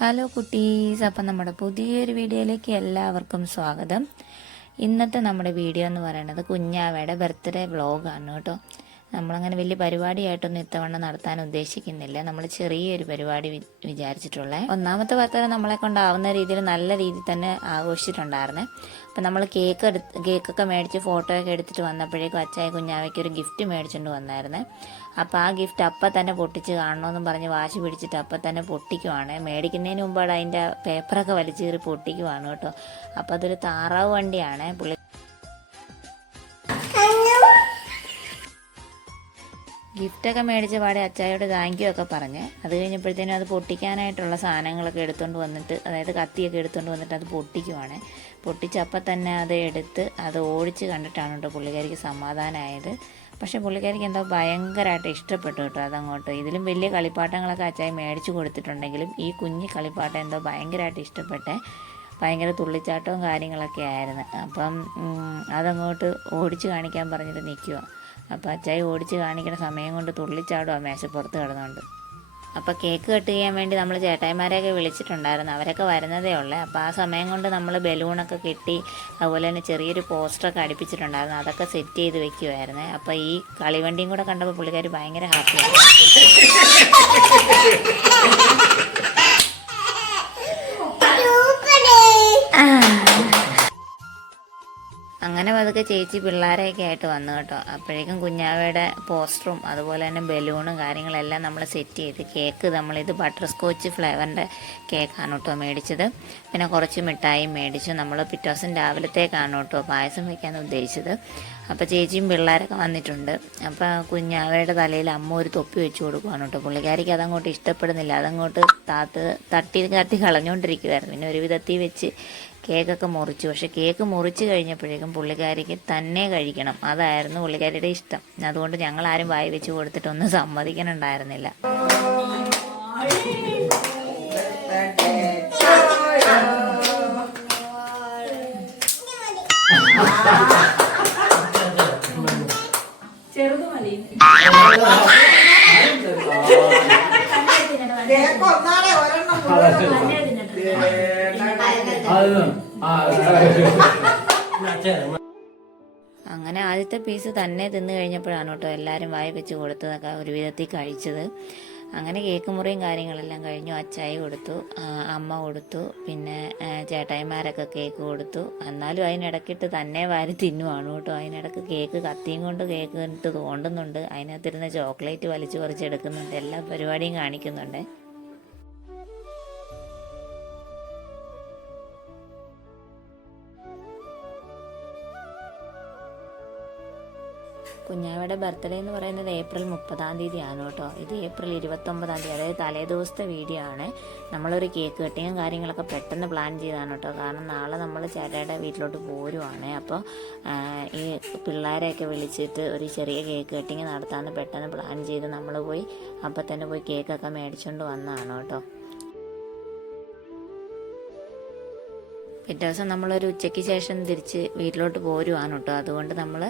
Hello കുട്ടീസ്, അപ്പം നമ്മുടെ പുതിയൊരു വീഡിയോയിലേക്ക് എല്ലാവർക്കും സ്വാഗതം. ഇന്നത്തെ നമ്മുടെ വീഡിയോ എന്ന് പറയുന്നത് കുഞ്ഞാവയുടെ ബർത്ത്ഡേ വ്ളോഗാണ് കേട്ടോ. നമ്മളങ്ങനെ വലിയ പരിപാടിയായിട്ടൊന്നും ഇത്തവണ നടത്താൻ ഉദ്ദേശിക്കുന്നില്ല. നമ്മൾ ചെറിയൊരു പരിപാടി വിചാരിച്ചിട്ടുള്ളത്. ഒന്നാമത്തെ ബർത്ത്ഡേ നമ്മളെ കൊണ്ടാവുന്ന രീതിയിൽ നല്ല രീതിയിൽ തന്നെ ആഘോഷിച്ചിട്ടുണ്ടായിരുന്നേ. അപ്പം നമ്മൾ കേക്കൊക്കെ മേടിച്ച് ഫോട്ടോയൊക്കെ എടുത്തിട്ട് വന്നപ്പോഴേക്കും അച്ചായി കുഞ്ഞാവയ്ക്ക് ഒരു ഗിഫ്റ്റ് മേടിച്ചുകൊണ്ട് വന്നായിരുന്നേ. അപ്പോൾ ആ ഗിഫ്റ്റ് അപ്പം തന്നെ പൊട്ടിച്ച് കാണണമെന്നും പറഞ്ഞ് വാശി പിടിച്ചിട്ട് അപ്പം തന്നെ പൊട്ടിക്കുവാണ്. മേടിക്കുന്നതിന് മുമ്പാണ് അതിൻ്റെ പേപ്പറൊക്കെ വലിച്ചു കയറി പൊട്ടിക്കുവാണ് കേട്ടോ. അപ്പോൾ അതൊരു താറാവ് വണ്ടിയാണ്. ഗിഫ്റ്റൊക്കെ മേടിച്ച പാടെ അച്ചായോട് താങ്ക് യു ഒക്കെ പറഞ്ഞ് അത് കഴിഞ്ഞപ്പോഴത്തേനും അത് പൊട്ടിക്കാനായിട്ടുള്ള സാധനങ്ങളൊക്കെ എടുത്തുകൊണ്ട് വന്നിട്ട്, അതായത് കത്തിയൊക്കെ എടുത്തുകൊണ്ട് വന്നിട്ട് അത് പൊട്ടിക്കുവാണ്. പൊട്ടിച്ചപ്പം തന്നെ അത് എടുത്ത് അത് ഓടിച്ച് കണ്ടിട്ടാണ് കേട്ടോ പുള്ളിക്കാരിക്ക് സമാധാനമായത്. പക്ഷേ പുള്ളിക്കാരിക്ക് എന്തോ ഭയങ്കരമായിട്ട് ഇഷ്ടപ്പെട്ടു കേട്ടോ അതങ്ങോട്ട്. ഇതിലും വലിയ കളിപ്പാട്ടങ്ങളൊക്കെ അച്ചായി മേടിച്ച് കൊടുത്തിട്ടുണ്ടെങ്കിലും ഈ കുഞ്ഞി കളിപ്പാട്ടം എന്തോ ഭയങ്കരമായിട്ട് ഇഷ്ടപ്പെട്ടെ. ഭയങ്കര തുള്ളിച്ചാട്ടവും കാര്യങ്ങളൊക്കെ ആയിരുന്നു. അപ്പം അതങ്ങോട്ട് ഓടിച്ച് കാണിക്കാൻ പറഞ്ഞിട്ട് നിൽക്കുക. അപ്പോൾ അച്ചായി ഓടിച്ച് കാണിക്കുന്ന സമയം കൊണ്ട് തുള്ളിച്ചാടുക മേശപ്പുറത്ത് കിടന്നുകൊണ്ട്. അപ്പോൾ കേക്ക് കട്ട് ചെയ്യാൻ വേണ്ടി നമ്മൾ ചേട്ടായിമാരെയൊക്കെ വിളിച്ചിട്ടുണ്ടായിരുന്നു. അവരൊക്കെ വരുന്നതേ ഉള്ളേ. അപ്പോൾ ആ സമയം കൊണ്ട് നമ്മൾ ബലൂണൊക്കെ കെട്ടി അതുപോലെ തന്നെ ചെറിയൊരു പോസ്റ്ററൊക്കെ അടുപ്പിച്ചിട്ടുണ്ടായിരുന്നു. അതൊക്കെ സെറ്റ് ചെയ്ത് വെക്കുമായിരുന്നേ. അപ്പോൾ ഈ കളിവണ്ടിയും കൂടെ കണ്ടപ്പോൾ പുള്ളിക്കാർ ഭയങ്കര ഹാപ്പിയായി. അങ്ങനെ പതുക്കെ ചേച്ചി പിള്ളേരെയൊക്കെ ആയിട്ട് വന്നു കേട്ടോ. അപ്പോഴേക്കും കുഞ്ഞാവയുടെ പോസ്റ്ററും അതുപോലെ തന്നെ ബലൂണും കാര്യങ്ങളെല്ലാം നമ്മൾ സെറ്റ് ചെയ്ത്, കേക്ക് നമ്മളിത് ബട്ടർ സ്കോച്ച് ഫ്ലേവറിൻ്റെ കേക്കാണ് കേട്ടോ മേടിച്ചത്. പിന്നെ കുറച്ച് മിഠായിയും മേടിച്ചു. നമ്മൾ പിറ്റേ ദിവസം രാവിലത്തേക്കാണ് കേട്ടോ പായസം വയ്ക്കാൻ ഉദ്ദേശിച്ചത്. അപ്പോൾ ചേച്ചിയും പിള്ളേരൊക്കെ വന്നിട്ടുണ്ട്. അപ്പോൾ കുഞ്ഞാവയുടെ തലയിൽ അമ്മ ഒരു തൊപ്പി വെച്ച് കൊടുക്കുകയാണ് കേട്ടോ. പുള്ളിക്കാരിക്ക് അതങ്ങോട്ട് ഇഷ്ടപ്പെടുന്നില്ല. അതങ്ങോട്ട് തട്ടി കളഞ്ഞുകൊണ്ടിരിക്കുമായിരുന്നു. പിന്നെ ഒരു വിധത്തിൽ വെച്ച് കേക്കൊക്കെ മുറിച്ചു. പക്ഷെ കേക്ക് മുറിച്ച് കഴിഞ്ഞപ്പോഴേക്കും പുള്ളിക്കാരിക്ക് തന്നെ കഴിക്കണം, അതായിരുന്നു പുള്ളിക്കാരിയുടെ ഇഷ്ടം. അതുകൊണ്ട് ഞങ്ങളാരും വായി വെച്ച് കൊടുത്തിട്ടൊന്നും സമ്മതിക്കണുണ്ടായിരുന്നില്ല. അങ്ങനെ ആദ്യത്തെ പീസ് തന്നെ തിന്നു കഴിഞ്ഞപ്പോഴാണ് കേട്ടോ എല്ലാവരും വായി വെച്ച് കൊടുത്തതൊക്കെ ഒരു വിധത്തിൽ കഴിച്ചത്. അങ്ങനെ കേക്ക് മുറിയും കാര്യങ്ങളെല്ലാം കഴിഞ്ഞു. അച്ചായി കൊടുത്തു, അമ്മ കൊടുത്തു, പിന്നെ ചേട്ടായിമാരൊക്കെ കേക്ക് കൊടുത്തു. എന്നാലും അതിനിടയ്ക്കിട്ട് തന്നെ വാരി തിന്നുവാണ് കേട്ടോ. അതിനിടയ്ക്ക് കേക്ക് കത്തിയും കൊണ്ട് കേക്ക് ഇട്ട് തോണ്ടുന്നുണ്ട്. അതിനകത്തിരുന്ന് ചോക്ലേറ്റ് വലിച്ചു പറിച്ചെടുക്കുന്നുണ്ട്. എല്ലാ പരിപാടിയും കാണിക്കുന്നുണ്ട്. കുഞ്ഞാവയുടെ ബർത്ത്ഡേ എന്ന് പറയുന്നത് ഏപ്രിൽ 30-ാം തീയതിയാണ് കേട്ടോ. ഇത് ഏപ്രിൽ 29-ാം തീയതി, അതായത് തലേ ദിവസത്തെ വീഡിയോ ആണ്. നമ്മളൊരു കേക്ക് കട്ടിങ്ങും കാര്യങ്ങളൊക്കെ പെട്ടെന്ന് പ്ലാൻ ചെയ്താണ് കേട്ടോ. കാരണം നാളെ നമ്മൾ ചേട്ടയുടെ വീട്ടിലോട്ട് പോരുവാണ്. അപ്പോൾ ഈ പിള്ളേരെയൊക്കെ വിളിച്ചിട്ട് ഒരു ചെറിയ കേക്ക് കട്ടിങ് നടത്താമെന്ന് പെട്ടെന്ന് പ്ലാൻ ചെയ്ത് നമ്മൾ പോയി അപ്പം തന്നെ പോയി കേക്കൊക്കെ മേടിച്ചുകൊണ്ട് വന്നതാണ് കേട്ടോ. പിറ്റേ ദിവസം നമ്മളൊരു ഉച്ചയ്ക്ക് ശേഷം തിരിച്ച് വീട്ടിലോട്ട് പോരുവാണ് കേട്ടോ. അതുകൊണ്ട് നമ്മൾ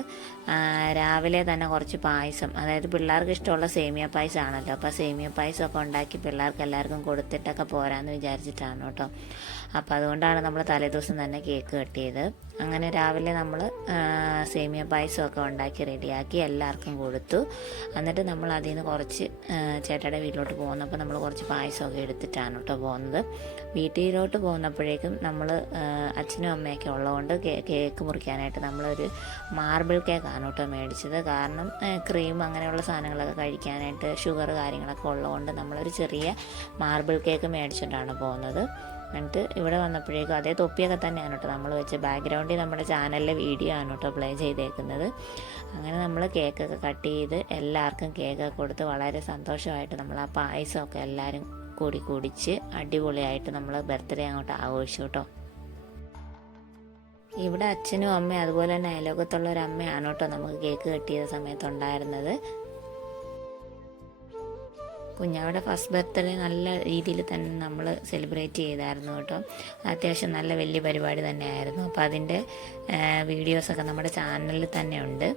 രാവിലെ തന്നെ കുറച്ച് പായസം, അതായത് പിള്ളേർക്ക് ഇഷ്ടമുള്ള സേമിയ പായസമാണല്ലോ, അപ്പോൾ സേമിയ പായസമൊക്കെ ഉണ്ടാക്കി പിള്ളേർക്ക് എല്ലാവർക്കും കൊടുത്തിട്ടൊക്കെ പോരാമെന്ന് വിചാരിച്ചിട്ടാണ് കേട്ടോ. അപ്പോൾ അതുകൊണ്ടാണ് നമ്മൾ തലേദിവസം തന്നെ കേക്ക് കട്ട് ചെയ്ത്. അങ്ങനെ രാവിലെ നമ്മൾ സേമിയ പായസമൊക്കെ ഉണ്ടാക്കി റെഡിയാക്കി എല്ലാവർക്കും കൊടുത്തു. എന്നിട്ട് നമ്മൾ അതിൽ നിന്ന് കുറച്ച് ചേട്ടയുടെ വീട്ടിലോട്ട് പോകുന്നപ്പോൾ നമ്മൾ കുറച്ച് പായസമൊക്കെ എടുത്തിട്ടാണ് കേട്ടോ പോകുന്നത്. വീട്ടിലോട്ട് പോകുന്നപ്പോഴേക്കും നമ്മൾ അച്ഛനും അമ്മയൊക്കെ ഉള്ളതുകൊണ്ട് കേക്ക് മുറിക്കാനായിട്ട് നമ്മളൊരു മാർബിൾ കേക്കാണ് കേട്ടോ മേടിച്ചത്. കാരണം ക്രീം അങ്ങനെയുള്ള സാധനങ്ങളൊക്കെ കഴിക്കാനായിട്ട് ഷുഗർ കാര്യങ്ങളൊക്കെ ഉള്ളതുകൊണ്ട് നമ്മളൊരു ചെറിയ മാർബിൾ കേക്ക് മേടിച്ചിട്ടാണ് പോകുന്നത്. എന്നിട്ട് ഇവിടെ വന്നപ്പോഴേക്കും അതേ തൊപ്പിയൊക്കെ തന്നെയാണ് കേട്ടോ നമ്മൾ വെച്ച്. ബാക്ക്ഗ്രൗണ്ടിൽ നമ്മുടെ ചാനലിലെ വീഡിയോ ആണ് കേട്ടോ പ്ലേ ചെയ്തേക്കുന്നത്. അങ്ങനെ നമ്മൾ കേക്കൊക്കെ കട്ട് ചെയ്ത് എല്ലാവർക്കും കേക്കൊക്കെ കൊടുത്ത് വളരെ സന്തോഷമായിട്ട് നമ്മൾ ആ പായസമൊക്കെ എല്ലാവരും കൂടി കുടിച്ച് അടിപൊളിയായിട്ട് നമ്മൾ ബർത്ത്ഡേ അങ്ങോട്ട് ആഘോഷിച്ചു കേട്ടോ. ഇവിടെ അച്ഛനും അമ്മയും അതുപോലെ തന്നെ അയലോകത്തുള്ള ഒരു അമ്മയാണ് കേട്ടോ നമുക്ക് കേക്ക് കട്ട് ചെയ്ത സമയത്തുണ്ടായിരുന്നത്. കുഞ്ഞാവിടെ ഫസ്റ്റ് ബർത്ത്ഡേ നല്ല രീതിയിൽ തന്നെ നമ്മൾ സെലിബ്രേറ്റ് ചെയ്തായിരുന്നു കേട്ടോ. അത്യാവശ്യം നല്ല വലിയ പരിപാടി തന്നെയായിരുന്നു. അപ്പോൾ അതിൻ്റെ വീഡിയോസൊക്കെ നമ്മുടെ ചാനലിൽ തന്നെ ഉണ്ട്.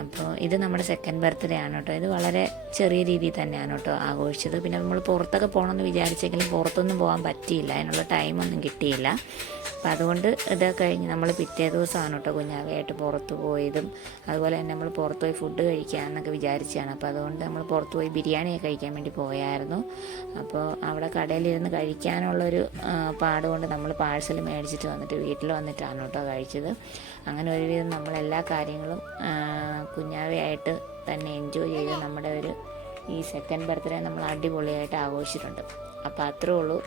അപ്പോൾ ഇത് നമ്മുടെ സെക്കൻഡ് ബർത്ത്ഡേ ആണ് കേട്ടോ. ഇത് വളരെ ചെറിയ രീതിയിൽ തന്നെയാണ് കേട്ടോ ആഘോഷിച്ചത്. പിന്നെ നമ്മൾ പുറത്തൊക്കെ പോകണമെന്ന് വിചാരിച്ചെങ്കിലും പുറത്തൊന്നും പോകാൻ പറ്റിയില്ല, അതിനുള്ള ടൈമൊന്നും കിട്ടിയില്ല. അപ്പം അതുകൊണ്ട് ഇത് കഴിഞ്ഞ് നമ്മൾ പിറ്റേ ദിവസമാണ് കേട്ടോ കുഞ്ഞാവയായിട്ട് പുറത്ത് പോയതും. അതുപോലെ തന്നെ നമ്മൾ പുറത്ത് പോയി ഫുഡ് കഴിക്കാമെന്നൊക്കെ വിചാരിച്ചതാണ്. അപ്പോൾ അതുകൊണ്ട് നമ്മൾ പുറത്ത് പോയി ബിരിയാണിയൊക്കെ കഴിക്കാൻ വേണ്ടി പോയായിരുന്നു. അപ്പോൾ അവിടെ കടയിലിരുന്ന് കഴിക്കാനുള്ളൊരു പാട് കൊണ്ട് നമ്മൾ പാഴ്സൽ മേടിച്ചിട്ട് വന്നിട്ട് വീട്ടിൽ വന്നിട്ടാണ് കേട്ടോ കഴിച്ചത്. അങ്ങനെ ഒരുവിധം നമ്മളെല്ലാ കാര്യങ്ങളും കുഞ്ഞാവയായിട്ട് തന്നെ എൻജോയ് ചെയ്ത് നമ്മുടെ ഈ സെക്കൻഡ് ബർത്ത്ഡേ നമ്മൾ അടിപൊളിയായിട്ട് ആഘോഷിച്ചിട്ടുണ്ട്. അപ്പോൾ അത്രേ ഉള്ളൂ.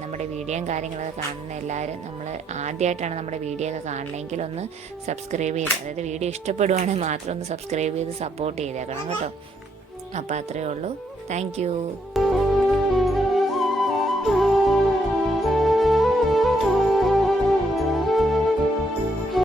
നമ്മുടെ വീഡിയോയും കാര്യങ്ങളൊക്കെ കാണുന്ന എല്ലാവരും, നമ്മൾ ആദ്യമായിട്ടാണ് നമ്മുടെ വീഡിയോ ഒക്കെ കാണണമെങ്കിൽ ഒന്ന് സബ്സ്ക്രൈബ് ചെയ്ത്, അതായത് വീഡിയോ ഇഷ്ടപ്പെടുവാണെങ്കിൽ മാത്രം ഒന്ന് സബ്സ്ക്രൈബ് ചെയ്ത് സപ്പോർട്ട് ചെയ്തേക്കണം കേട്ടോ. അപ്പോൾ അത്രയേ ഉള്ളൂ. താങ്ക്